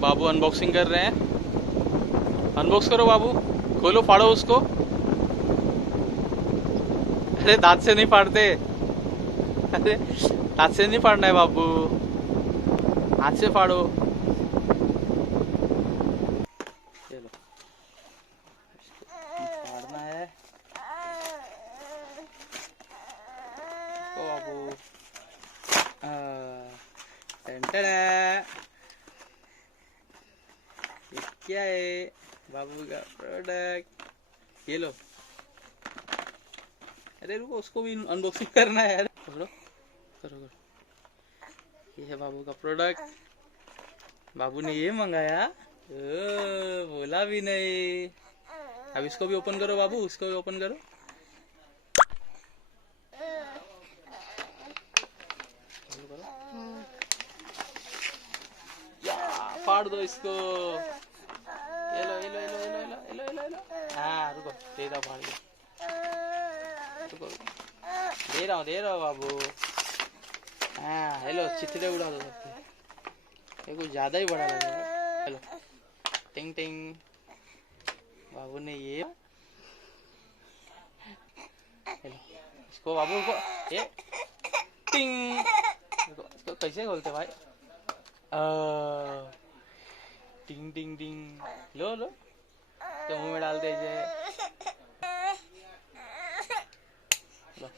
बाबू unboxing कर रहे हैं। अनबॉक्स करो बाबू, खोलो, फाड़ो उसको। अरे दांत से नहीं फाड़ते, अरे दांत से नहीं फाड़ना है बाबू, हाथ से फाड़ो। चलो फाड़ना है ओ बाबू। ये क्या है? बाबू का प्रोडक्ट, ये लो। अरे रुको, उसको भी अनबॉक्सिंग करना है। करो करो करो। ये है बाबू का प्रोडक्ट। बाबू ने ये मंगाया, बोला भी नहीं। अब इसको भी ओपन करो बाबू, उसको भी ओपन करो। या फाड़ दो इसको। ये लो ये लो ये लो ये लो ये लो ये लो ये लो। हाँ रुको, दे रहा फाड़ दो। रुको, दे रहा हूँ बाबू। हाँ हेलो, चिथड़े उड़ा दो सबके। ये कुछ ज्यादा ही बड़ा लग रहा है। हेलो, टिंग टिंग। बाबू ने ये, हेलो, इसको बाबू को ये टिंग। इसको कैसे खोलते भाई? टिंग टिंग टिंग। लो लो, तो मुंह में डालते लो।